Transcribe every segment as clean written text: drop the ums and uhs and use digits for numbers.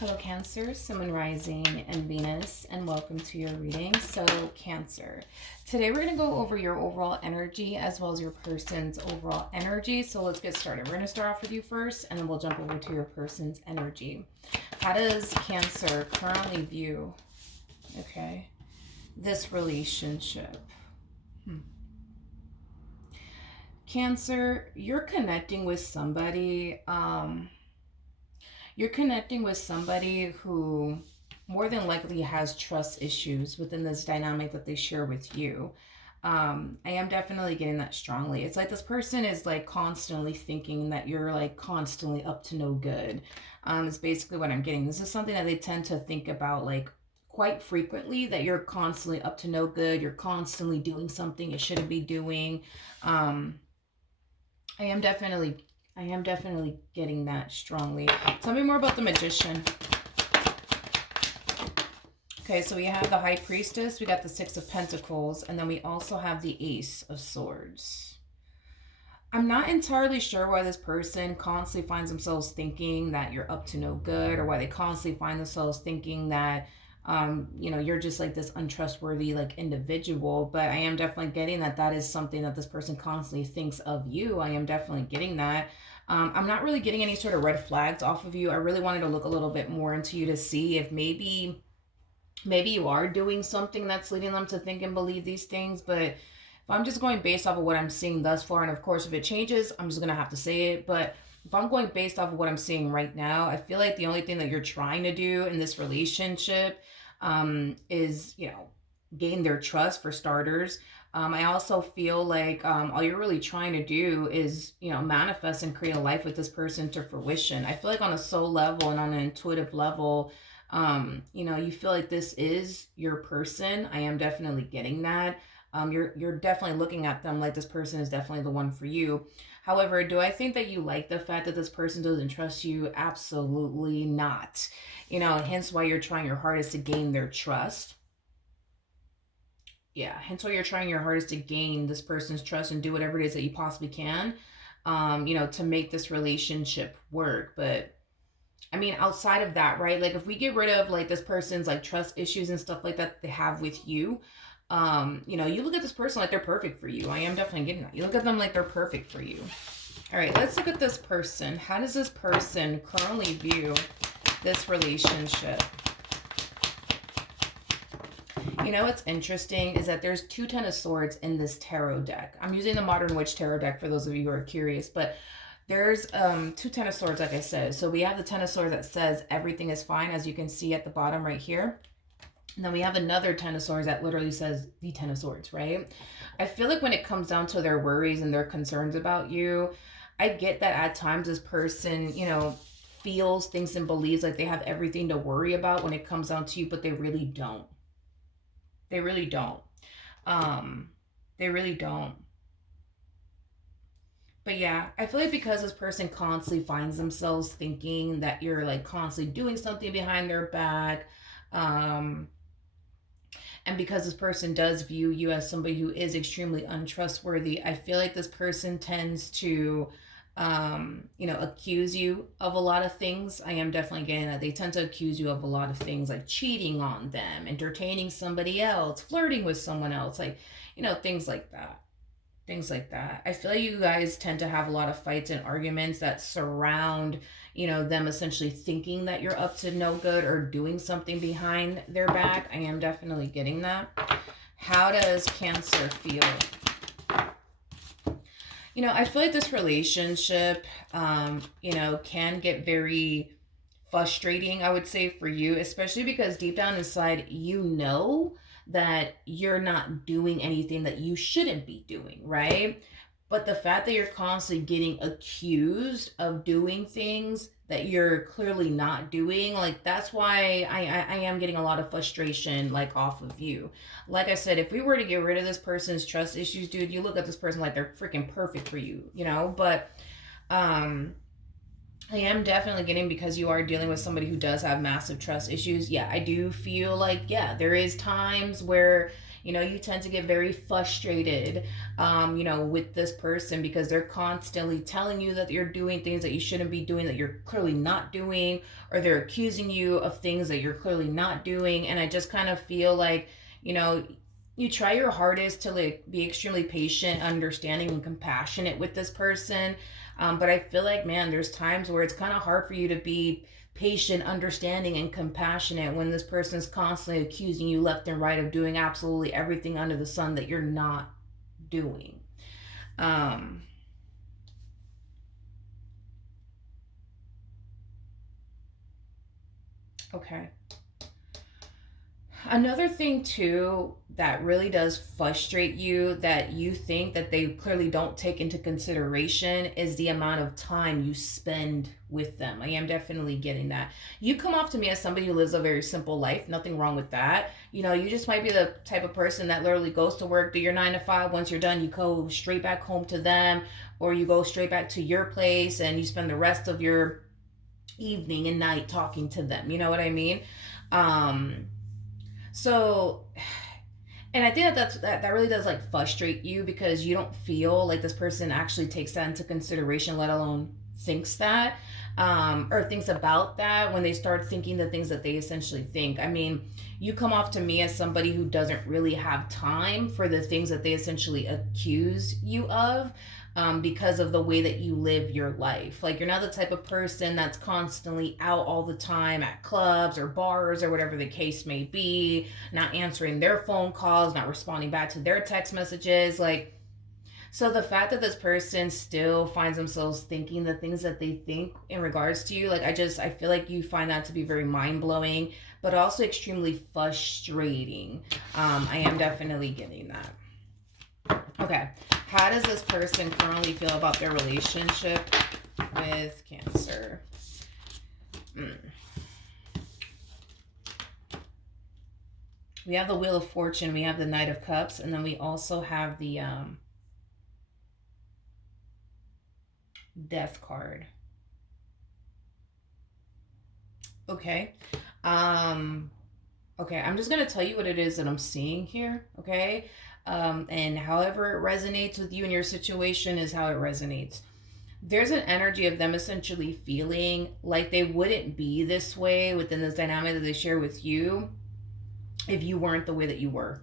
Hello, Cancer, Sun, Moon, Rising, and Venus, and welcome to your reading. So, Cancer, today we're going to go over your overall energy as well as your person's overall energy. So, let's get started. We're going to start off with you first, and then we'll jump over to your person's energy. How does Cancer currently view, this relationship? Cancer, you're connecting with somebody. You're connecting with somebody who more than likely has trust issues within this dynamic that they share with you. I am definitely getting that strongly. It's like this person is like constantly thinking that you're like constantly up to no good. It's basically what I'm getting. This is something that they tend to think about like quite frequently, that you're constantly up to no good. You're constantly doing something you shouldn't be doing. I am definitely getting that strongly. Tell me more about the Magician. Okay, so we have the High Priestess, we got the Six of Pentacles, and then we also have the Ace of Swords. I'm not entirely sure why this person constantly finds themselves thinking that you're up to no good, or why they constantly find themselves thinking that you're just like this untrustworthy like individual, but I am definitely getting that that is something that this person constantly thinks of you. I am definitely getting that. I'm not really getting any sort of red flags off of you. I really wanted to look a little bit more into you to see if maybe you are doing something that's leading them to think and believe these things. But if I'm just going based off of what I'm seeing thus far, and of course if it changes, I'm just gonna have to say it, but if I'm going based off of what I'm seeing right now, I feel like the only thing that you're trying to do in this relationship is, gain their trust for starters. I also feel like all you're really trying to do is, manifest and create a life with this person to fruition. I feel like on a soul level and on an intuitive level, you feel like this is your person. I am definitely getting that. You're definitely looking at them like this person is definitely the one for you. However, do I think that you like the fact that this person doesn't trust you? Absolutely not. Hence why you're trying your hardest to gain their trust. Yeah, hence why you're trying your hardest to gain this person's trust and do whatever it is that you possibly can, to make this relationship work. But I mean, outside of that, right? Like if we get rid of like this person's like trust issues and stuff like that they have with you, you look at this person like they're perfect for you. I am definitely getting that. You look at them like they're perfect for you. All right, let's look at this person. How does this person currently view this relationship? What's interesting is that there's two Ten of Swords in this tarot deck. I'm using the Modern Witch tarot deck for those of you who are curious, but there's two Ten of Swords, like I said. So we have the Ten of Swords that says everything is fine, as you can see at the bottom right here. And then we have another Ten of Swords that literally says the Ten of Swords, right? I feel like when it comes down to their worries and their concerns about you, I get that at times this person, feels, thinks, and believes like they have everything to worry about when it comes down to you, but they really don't. They really don't. They really don't. But yeah, I feel like because this person constantly finds themselves thinking that you're like constantly doing something behind their back, and because this person does view you as somebody who is extremely untrustworthy, I feel like this person tends to accuse you of a lot of things. I am definitely getting that. They tend to accuse you of a lot of things, like cheating on them, entertaining somebody else, flirting with someone else, like, things like that. Things like that. I feel like you guys tend to have a lot of fights and arguments that surround, them essentially thinking that you're up to no good or doing something behind their back. I am definitely getting that. How does Cancer feel? I feel like this relationship, can get very frustrating, I would say, for you, especially because deep down inside, that you're not doing anything that you shouldn't be doing, right? But the fact that you're constantly getting accused of doing things that you're clearly not doing, like that's why I am getting a lot of frustration like off of you. Like I said, if we were to get rid of this person's trust issues, dude, you look at this person like they're freaking perfect for you, but I am definitely getting, because you are dealing with somebody who does have massive trust issues. Yeah, I do feel like, yeah, there is times where, You know, you tend to get very frustrated, you know, with this person because they're constantly telling you that you're doing things that you shouldn't be doing, that you're clearly not doing, or they're accusing you of things that you're clearly not doing. And I just kind of feel like, you know, you try your hardest to like be extremely patient, understanding, and compassionate with this person. But I feel like, man, there's times where it's kind of hard for you to be patient, understanding, and compassionate when this person's constantly accusing you left and right of doing absolutely everything under the sun that you're not doing. Um, okay. Another thing too that really does frustrate you that you think that they clearly don't take into consideration is the amount of time you spend with them. I am definitely getting that. You come off to me as somebody who lives a very simple life, nothing wrong with that. You know, you just might be the type of person that literally goes to work, do your 9 to 5. Once you're done, you go straight back home to them, or you go straight back to your place and you spend the rest of your evening and night talking to them. You know what I mean? Um, so, and I think that really does like frustrate you because you don't feel like this person actually takes that into consideration, let alone thinks that, or thinks about that when they start thinking the things that they essentially think. I mean, you come off to me as somebody who doesn't really have time for the things that they essentially accuse you of, because of the way that you live your life. Like, you're not the type of person that's constantly out all the time at clubs or bars or whatever the case may be, not answering their phone calls, not responding back to their text messages. Like, so the fact that this person still finds themselves thinking the things that they think in regards to you, like, I feel like you find that to be very mind blowing, but also extremely frustrating. I am definitely getting that. Okay. How does this person currently feel about their relationship with Cancer? Mm. We have the Wheel of Fortune, we have the Knight of Cups, and then we also have the Death card. Okay. Um, okay, I'm just gonna tell you what it is that I'm seeing here, okay? And however it resonates with you and your situation is how it resonates. There's an energy of them essentially feeling like they wouldn't be this way within this dynamic that they share with you if you weren't the way that you were.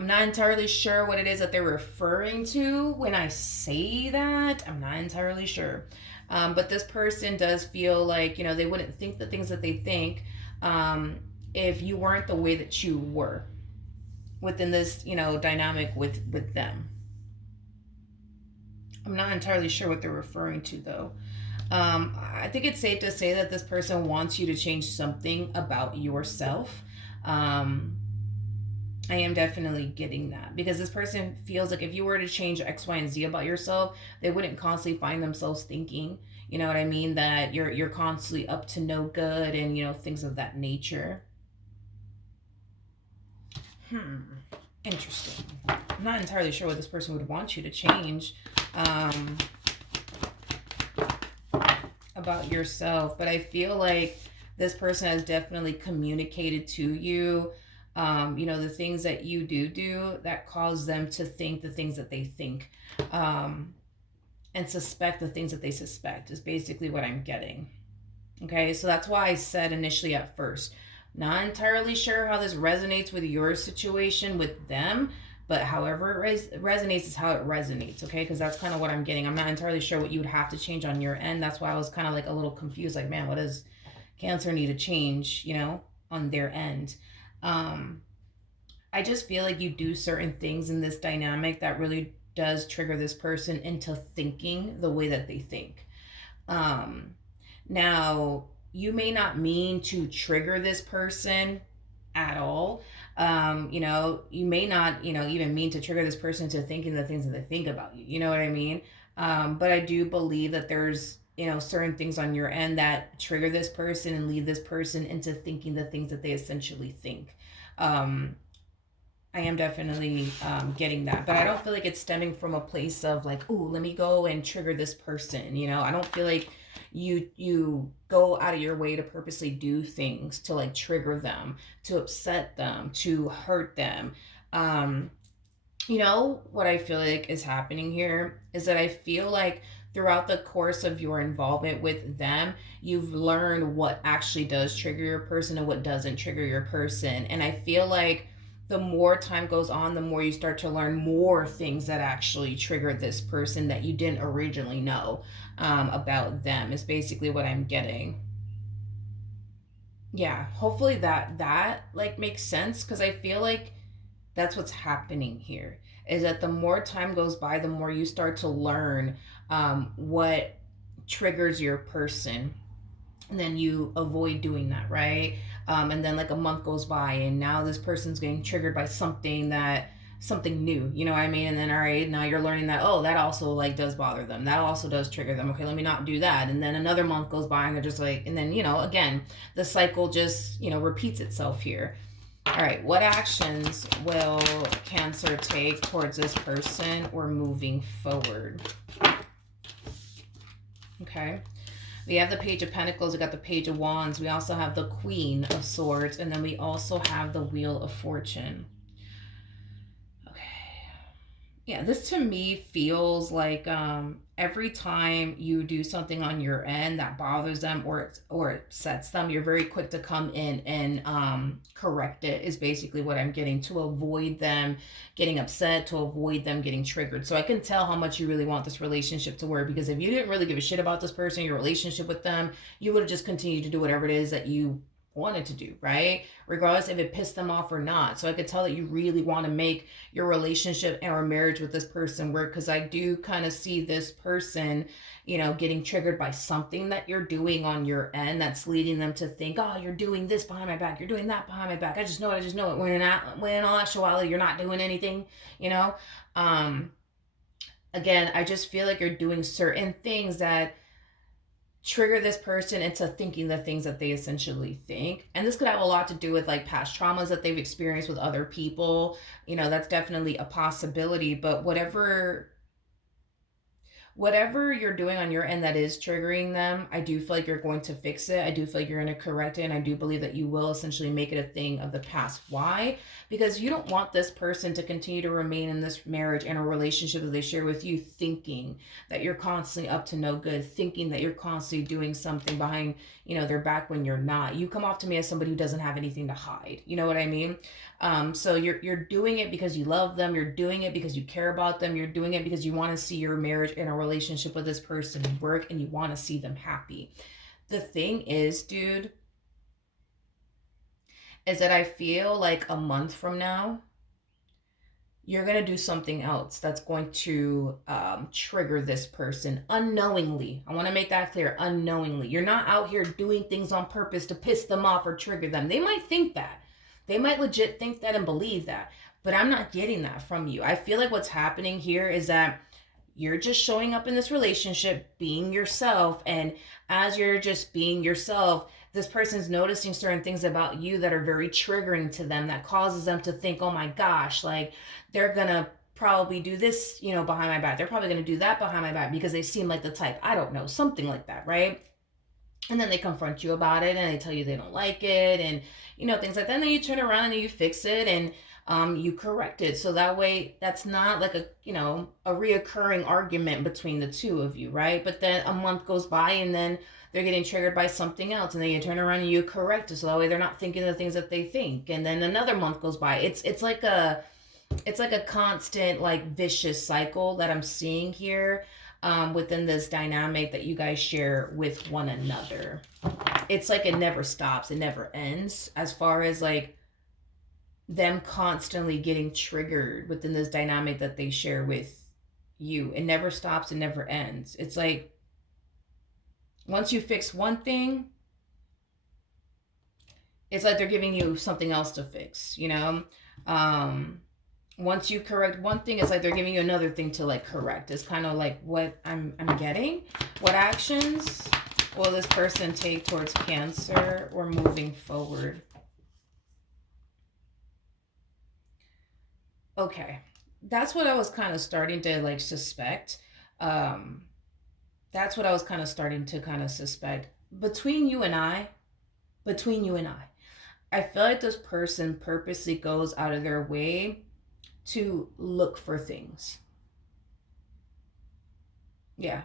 I'm not entirely sure what it is that they're referring to when I say that. I'm not entirely sure. But this person does feel like, you know, they wouldn't think the things that they think, if you weren't the way that you were within this, you know, dynamic with them. I'm not entirely sure what they're referring to though. I think it's safe to say that this person wants you to change something about yourself. Um, I am definitely getting that because this person feels like if you were to change X, Y, and Z about yourself, they wouldn't constantly find themselves thinking, you know what I mean, that you're constantly up to no good and, you know, things of that nature. Hmm. Interesting. I'm not entirely sure what this person would want you to change, um, about yourself, but I feel like this person has definitely communicated to you, you know, the things that you do that cause them to think the things that they think, um, and suspect the things that they suspect, is basically what I'm getting. Okay, so that's why I said initially at first, not entirely sure how this resonates with your situation with them, but however it resonates is how it resonates, okay? Because that's kind of what I'm getting. I'm not entirely sure what you would have to change on your end. That's why I was kind of like a little confused, like, man, what does Cancer need to change, you know, on their end? Um, I just feel like you do certain things in this dynamic that really does trigger this person into thinking the way that they think. Um, Now, you may not mean to trigger this person at all. You know, you may not, you know, even mean to trigger this person to thinking the things that they think about you. You know what I mean? But I do believe that there's, you know, certain things on your end that trigger this person and lead this person into thinking the things that they essentially think. Um, I am definitely, getting that, but I don't feel like it's stemming from a place of like, oh, let me go and trigger this person. You know, I don't feel like You go out of your way to purposely do things to like trigger them, to upset them, to hurt them. um you know what I feel like is happening here is that I feel like throughout the course of your involvement with them, you've learned what actually does trigger your person and what doesn't trigger your person. And I feel like the more time goes on, the more you start to learn more things that actually trigger this person that you didn't originally know about them, is basically what I'm getting. Yeah, hopefully that like makes sense, because I feel like that's what's happening here, is that the more time goes by, the more you start to learn what triggers your person, and then you avoid doing that, right? And then like a month goes by and now this person's getting triggered by something new, you know what I mean? And then, all right, now you're learning that, oh, that also like does bother them, that also does trigger them, okay, let me not do that. And then another month goes by and they're just like, and then, again, the cycle just, repeats itself here. All right, what actions will Cancer take towards this person or moving forward? Okay. We have the Page of Pentacles, we got the Page of Wands, we also have the Queen of Swords, and then we also have the Wheel of Fortune. Okay. Yeah, this to me feels like every time you do something on your end that bothers them or upsets them, you're very quick to come in and correct it, is basically what I'm getting, to avoid them getting upset, to avoid them getting triggered. So I can tell how much you really want this relationship to work, because if you didn't really give a shit about this person, your relationship with them, you would have just continued to do whatever it is that you wanted to do, right? Regardless if it pissed them off or not. So I could tell that you really want to make your relationship or marriage with this person work, because I do kind of see this person, getting triggered by something that you're doing on your end that's leading them to think, oh, you're doing this behind my back, you're doing that behind my back. I just know it. When in all actuality, you're not doing anything, you know? Again, I just feel like you're doing certain things that trigger this person into thinking the things that they essentially think. And this could have a lot to do with like past traumas that they've experienced with other people. That's definitely a possibility. But whatever you're doing on your end that is triggering them, I do feel like you're going to fix it. I do feel like you're going to correct it. And I do believe that you will essentially make it a thing of the past. Why? Because you don't want this person to continue to remain in this marriage and a relationship that they share with you, thinking that you're constantly up to no good, thinking that you're constantly doing something behind, their back, when you're not. You come off to me as somebody who doesn't have anything to hide. You know what I mean? So you're doing it because you love them. You're doing it because you care about them. You're doing it because you want to see your marriage and a relationship with this person work, and you want to see them happy. The thing is, dude, is that I feel like a month from now, you're going to do something else that's going to trigger this person unknowingly. I want to make that clear, unknowingly. You're not out here doing things on purpose to piss them off or trigger them. They might think that. They might legit think that and believe that. But I'm not getting that from you. I feel like what's happening here is that you're just showing up in this relationship, being yourself. And as you're just being yourself, this person's noticing certain things about you that are very triggering to them, that causes them to think, oh my gosh, like they're gonna probably do this, behind my back. They're probably gonna do that behind my back because they seem like the type. I don't know, something like that, right? And then they confront you about it and they tell you they don't like it, and things like that. And then you turn around and you fix it, and you correct it, so that way that's not like a reoccurring argument between the two of you, right? But then a month goes by and then they're getting triggered by something else, and then you turn around and you correct it, so that way they're not thinking the things that they think. And then another month goes by. It's like a constant, like, vicious cycle that I'm seeing here within this dynamic that you guys share with one another. It's like it never stops, it never ends, as far as like them constantly getting triggered within this dynamic that they share with you. It never stops, it never ends. It's like once you fix one thing, it's like they're giving you something else to fix, once you correct one thing, it's like they're giving you another thing to like correct. It's kind of like what I'm getting. What actions will this person take towards Cancer or moving forward? Okay, that's what I was kind of starting to like suspect. That's what I was kind of starting to kind of suspect. Between you and I feel like this person purposely goes out of their way to look for things. Yeah.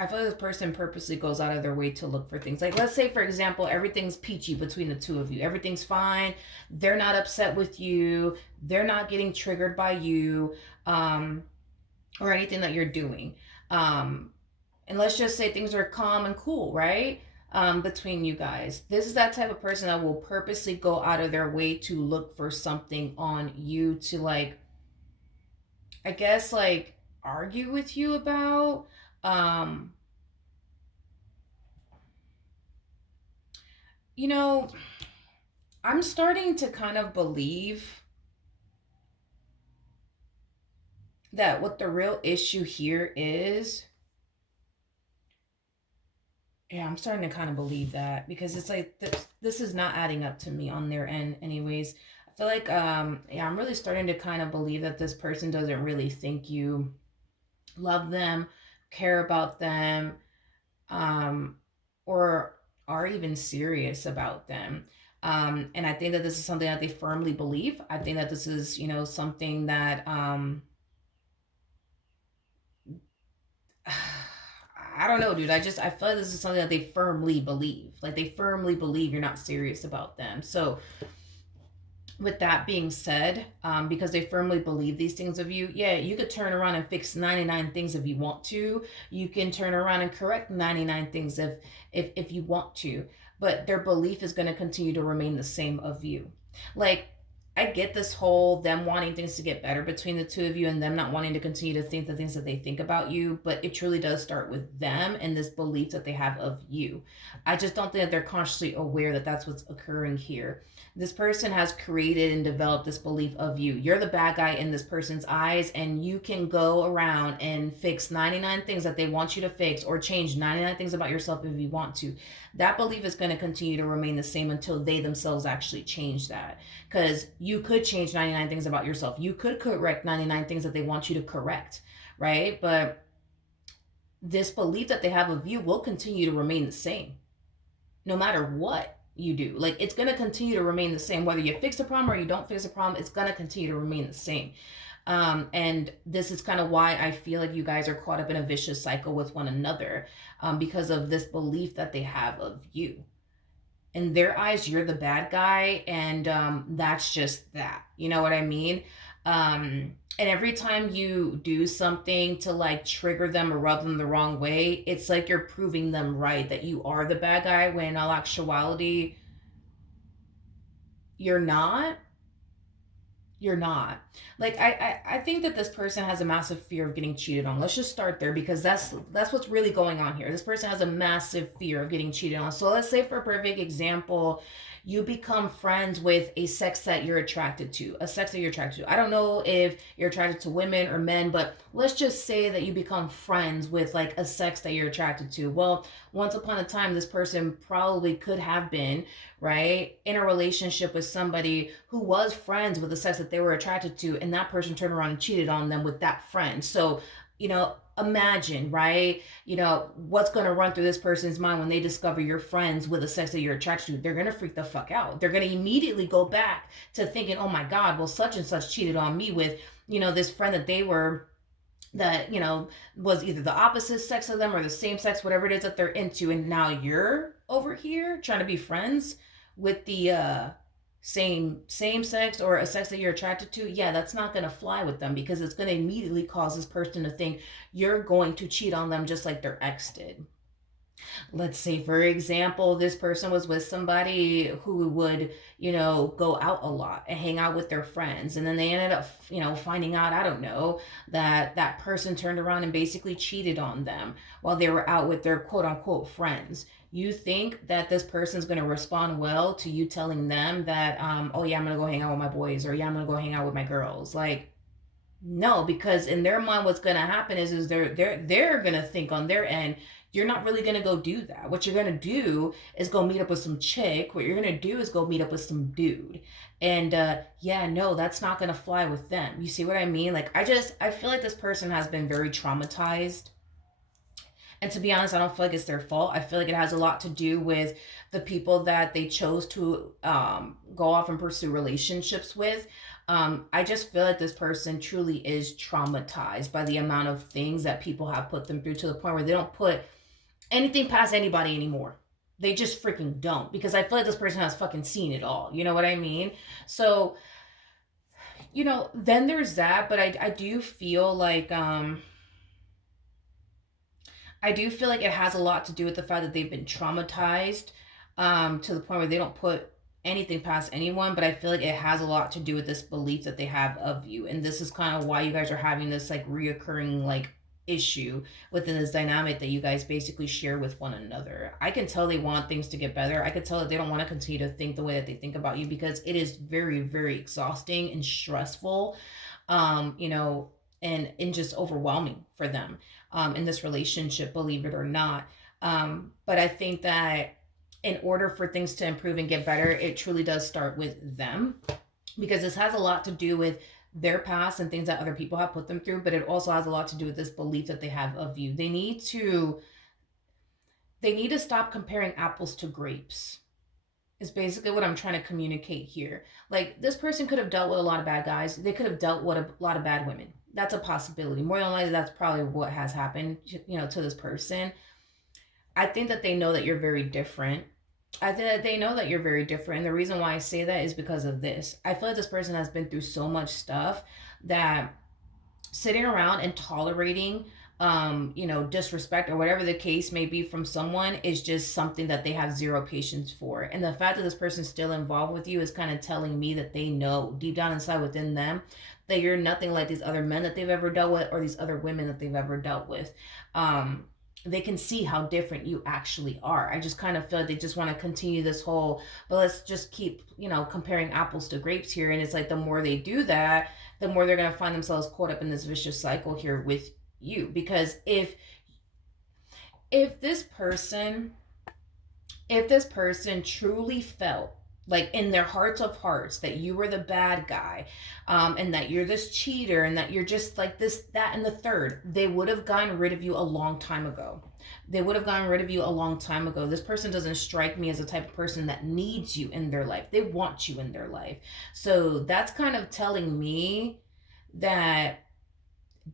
I feel like this person purposely goes out of their way to look for things. Like, let's say, for example, everything's peachy between the two of you. Everything's fine. They're not upset with you. They're not getting triggered by you, or anything that you're doing. Um, and let's just say things are calm and cool, right? Between you guys. This is that type of person that will purposely go out of their way to look for something on you to, like, I guess, like, argue with you about. Um, you know, I'm starting to kind of believe that what the real issue here is. Yeah, I'm starting to kind of believe that because it's like this is not adding up to me on their end, anyways. I feel like, yeah, I'm really starting to kind of believe that this person doesn't really think you love them, care about them, um, or are even serious about them. And I think that this is something that they firmly believe. I think that this is, something that, I don't know, dude. I feel like this is something that they firmly believe. Like, they firmly believe you're not serious about them. So, with that being said, because they firmly believe these things of you, yeah, you could turn around and fix 99 things if you want to. You can turn around and correct 99 things if you want to. But their belief is going to continue to remain the same of you. Like, I get this whole them wanting things to get better between the two of you and them not wanting to continue to think the things that they think about you, but it truly does start with them and this belief that they have of you. I just don't think that they're consciously aware that that's what's occurring here. This person has created and developed this belief of you. You're the bad guy in this person's eyes, and you can go around and fix 99 things that they want you to fix or change 99 things about yourself if you want to. That belief is going to continue to remain the same until they themselves actually change that. Because you could change 99 things about yourself. You could correct 99 things that they want you to correct, right? But this belief that they have of you will continue to remain the same no matter what you do. Like, it's going to continue to remain the same whether you fix the problem or you don't fix the problem. It's going to continue to remain the same. And this is kind of why I feel like you guys are caught up in a vicious cycle with one another, because of this belief that they have of you. In their eyes, you're the bad guy, and that's just that. You know what I mean? And every time you do something to, like, trigger them or rub them the wrong way, it's like you're proving them right that you are the bad guy, when in all actuality, you're not. You're not. Like, I think that this person has a massive fear of getting cheated on. Let's just start there, because that's what's really going on here. This person has a massive fear of getting cheated on. So let's say, for a perfect example, you become friends with a sex that you're attracted to, a sex that you're attracted to. I don't know if you're attracted to women or men, but let's just say that you become friends with, like, a sex that you're attracted to. Well, once upon a time, this person probably could have been, right, in a relationship with somebody who was friends with the sex that they were attracted to, and that person turned around and cheated on them with that friend. So, imagine, right? What's going to run through this person's mind when they discover you're friends with a sex that you're attracted to. They're going to freak the fuck out. They're going to immediately go back to thinking, oh my God, well, such and such cheated on me with, this friend that was either the opposite sex of them or the same sex, whatever it is that they're into. And now you're over here trying to be friends with the same sex or a sex that you're attracted to. Yeah, that's not going to fly with them, because it's going to immediately cause this person to think you're going to cheat on them just like their ex did. Let's say, for example, this person was with somebody who would, go out a lot and hang out with their friends. And then they ended up, finding out, I don't know, that that person turned around and basically cheated on them while they were out with their quote unquote friends. You think that this person's going to respond well to you telling them that, oh yeah, I'm going to go hang out with my boys, or yeah, I'm going to go hang out with my girls? Like, no, because in their mind, what's going to happen is they're going to think on their end, you're not really going to go do that. What you're going to do is go meet up with some chick. What you're going to do is go meet up with some dude. And yeah, no, that's not going to fly with them. You see what I mean? Like, I feel like this person has been very traumatized, And to be honest, I don't feel like it's their fault. I feel like it has a lot to do with the people that they chose to go off and pursue relationships with. I just feel like this person truly is traumatized by the amount of things that people have put them through, to the point where they don't put anything past anybody anymore. They just freaking don't, because I feel like this person has fucking seen it all. You know what I mean? So, then there's that, but I do feel like I do feel like it has a lot to do with the fact that they've been traumatized, to the point where they don't put anything past anyone. But I feel like it has a lot to do with this belief that they have of you. And this is kind of why you guys are having this like reoccurring like issue within this dynamic that you guys basically share with one another. I can tell they want things to get better. I could tell that they don't want to continue to think the way that they think about you, because it is very, very exhausting and stressful. You know, and just overwhelming for them in this relationship, believe it or not. But I think that in order for things to improve and get better, it truly does start with them, because this has a lot to do with their past and things that other people have put them through, but it also has a lot to do with this belief that they have of you. They need to stop comparing apples to grapes, is basically what I'm trying to communicate here. Like, this person could have dealt with a lot of bad guys. They could have dealt with a lot of bad women. That's a possibility. More than likely, that's probably what has happened, to this person. I think that they know that you're very different. I think that they know that you're very different. And the reason why I say that is because of this. I feel like this person has been through so much stuff that sitting around and tolerating disrespect or whatever the case may be from someone is just something that they have zero patience for. And the fact that this person's still involved with you is kind of telling me that they know deep down inside within them that you're nothing like these other men that they've ever dealt with, or these other women that they've ever dealt with. They can see how different you actually are. I just kind of feel like they just want to continue this whole, but let's just keep, comparing apples to grapes here. And it's like, the more they do that, the more they're going to find themselves caught up in this vicious cycle here with you. Because if this person truly felt like in their hearts of hearts that you were the bad guy, and that you're this cheater, and that you're just like this, that, and the third, they would have gotten rid of you a long time ago. This person doesn't strike me as the type of person that needs you in their life. They want you in their life. So that's kind of telling me that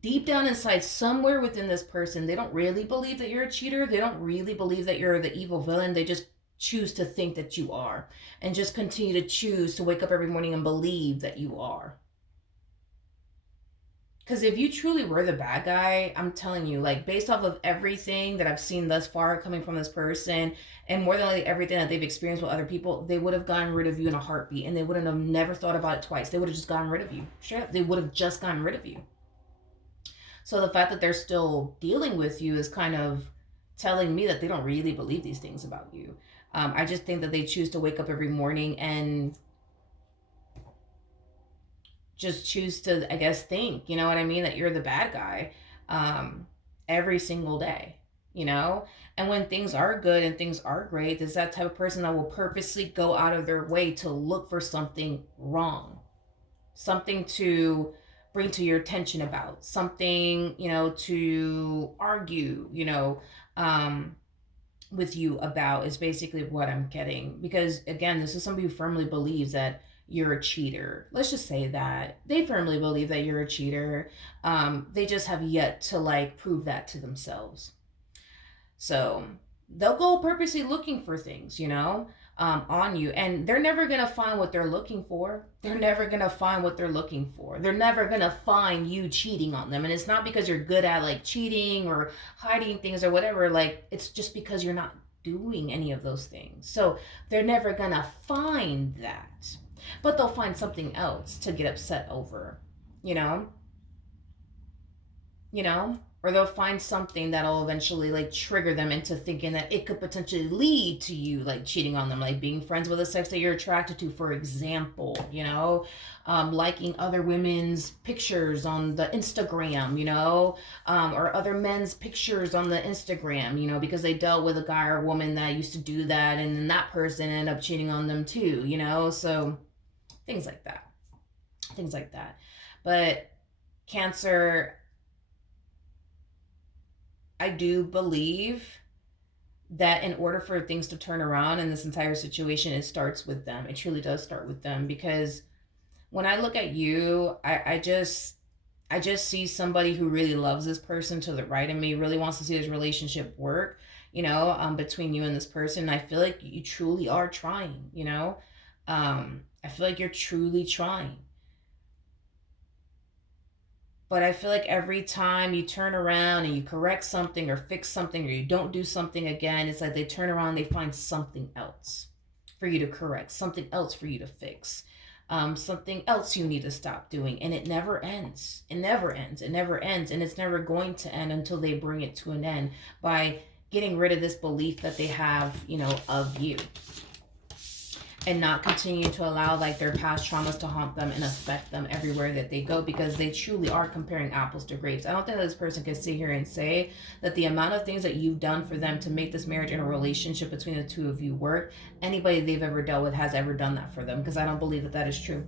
deep down inside, somewhere within this person, they don't really believe that you're a cheater. They don't really believe that you're the evil villain. They just choose to think that you are, and just continue to choose to wake up every morning and believe that you are. Because if you truly were the bad guy, I'm telling you, like, based off of everything that I've seen thus far coming from this person, and more than likely everything that they've experienced with other people, they would have gotten rid of you in a heartbeat, and they wouldn't have never thought about it twice. They would have just gotten rid of you. Sure, they would have just gotten rid of you. So the fact that they're still dealing with you is kind of telling me that they don't really believe these things about you. I just think that they choose to wake up every morning and just choose to, I guess, think, you know what I mean, that you're the bad guy, every single day, And when things are good and things are great, there's that type of person that will purposely go out of their way to look for something wrong, something to bring to your attention about, something, to argue, with you about, is basically what I'm getting. Because again, this is somebody who firmly believes that you're a cheater. Let's just say that they firmly believe that you're a cheater. They just have yet to like prove that to themselves. So they'll go purposely looking for things, on you, and they're never gonna find what they're looking for. They're never gonna find you cheating on them. And it's not because you're good at like cheating or hiding things or whatever. Like, it's just because you're not doing any of those things. So they're never gonna find that, but they'll find something else to get upset over, you know or they'll find something that'll eventually like trigger them into thinking that it could potentially lead to you like cheating on them, like being friends with a sex that you're attracted to, for example, liking other women's pictures on the Instagram, or other men's pictures on the Instagram, because they dealt with a guy or a woman that used to do that, and then that person ended up cheating on them too, so things like that. But Cancer, I do believe that in order for things to turn around in this entire situation, it starts with them. It truly does start with them, because when I look at you, I just see somebody who really loves this person to the right of me, really wants to see this relationship work, between you and this person. I feel like you truly are trying, I feel like you're truly trying. But I feel like every time you turn around and you correct something or fix something or you don't do something again, it's like they turn around and they find something else for you to correct, something else for you to fix, something else you need to stop doing. And it never ends. It never ends. It never ends. And it's never going to end until they bring it to an end by getting rid of this belief that they have, of you, and not continue to allow like their past traumas to haunt them and affect them everywhere that they go, because they truly are comparing apples to grapes. I don't think that this person can sit here and say that the amount of things that you've done for them to make this marriage and a relationship between the two of you work, anybody they've ever dealt with has ever done that for them, because I don't believe that that is true.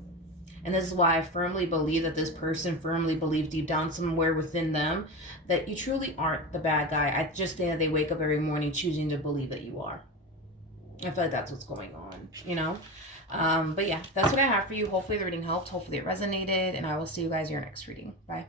And this is why I firmly believe that this person firmly believes deep down somewhere within them that you truly aren't the bad guy. I just think that they wake up every morning choosing to believe that you are. I feel like that's what's going on. But yeah, that's what I have for you. Hopefully the reading helped. Hopefully it resonated. And I will see you guys in your next reading. Bye.